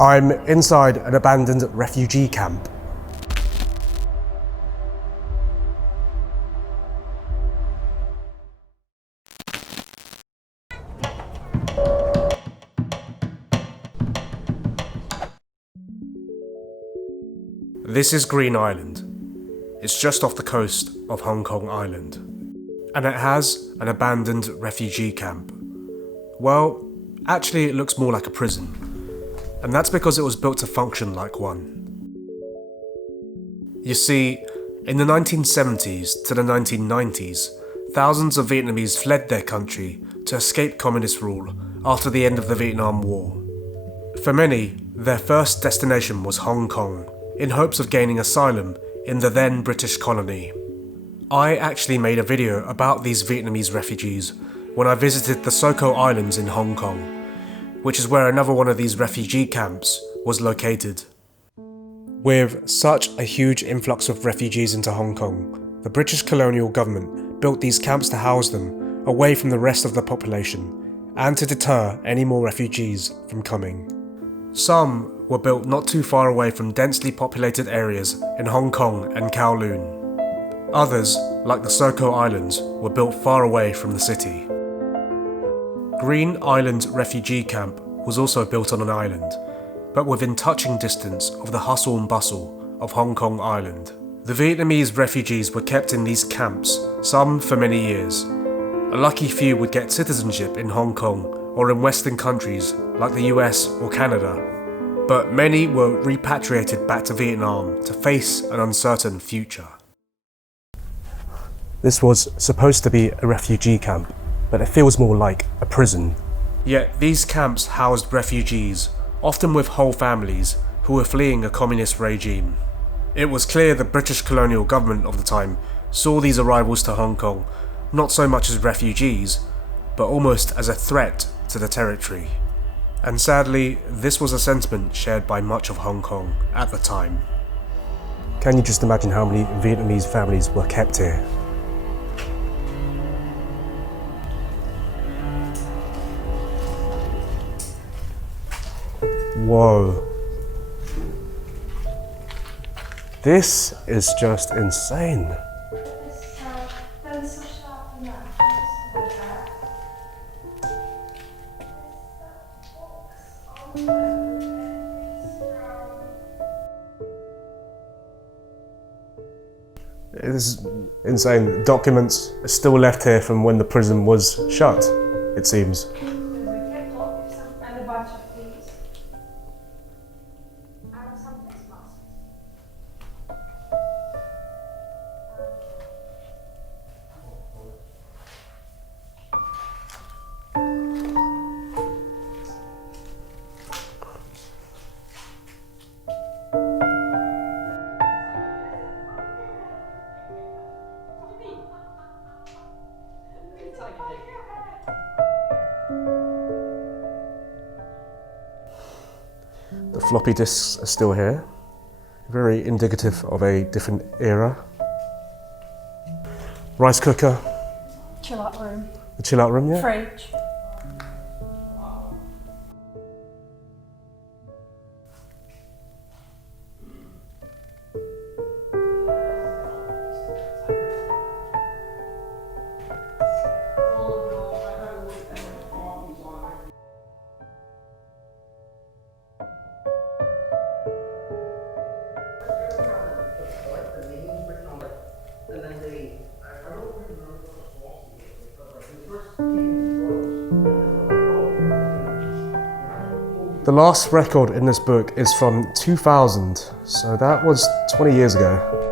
I'm inside an abandoned refugee camp. This is Green Island. It's just off the coast of Hong Kong Island. And it has an abandoned refugee camp. Well, actually it looks more like a prison. And that's because it was built to function like one. You see, in the 1970s to the 1990s, thousands of Vietnamese fled their country to escape communist rule after the end of the Vietnam War. For many, their first destination was Hong Kong, in hopes of gaining asylum in the then British colony. I actually made a video about these Vietnamese refugees when I visited the Soko Islands in Hong Kong, which is where another one of these refugee camps was located. With such a huge influx of refugees into Hong Kong, the British colonial government built these camps to house them away from the rest of the population and to deter any more refugees from coming. Some were built not too far away from densely populated areas in Hong Kong and Kowloon. Others, like the Soko Islands, were built far away from the city. Green Island Refugee Camp was also built on an island, but within touching distance of the hustle and bustle of Hong Kong Island. The Vietnamese refugees were kept in these camps, some for many years. A lucky few would get citizenship in Hong Kong or in Western countries like the US or Canada, but many were repatriated back to Vietnam to face an uncertain future. This was supposed to be a refugee camp, but it feels more like a prison. Yet these camps housed refugees, often with whole families, who were fleeing a communist regime. It was clear the British colonial government of the time saw these arrivals to Hong Kong not so much as refugees, but almost as a threat to the territory. And sadly, this was a sentiment shared by much of Hong Kong at the time. Can you just imagine how many Vietnamese families were kept here? Whoa. This is just insane. It is insane. Documents are still left here from when the prison was shut, it seems. The floppy disks are still here, very indicative of a different era. Rice cooker. Chill out room. The chill out room, yeah? Fridge. The last record in this book is from 2000, so that was 20 years ago.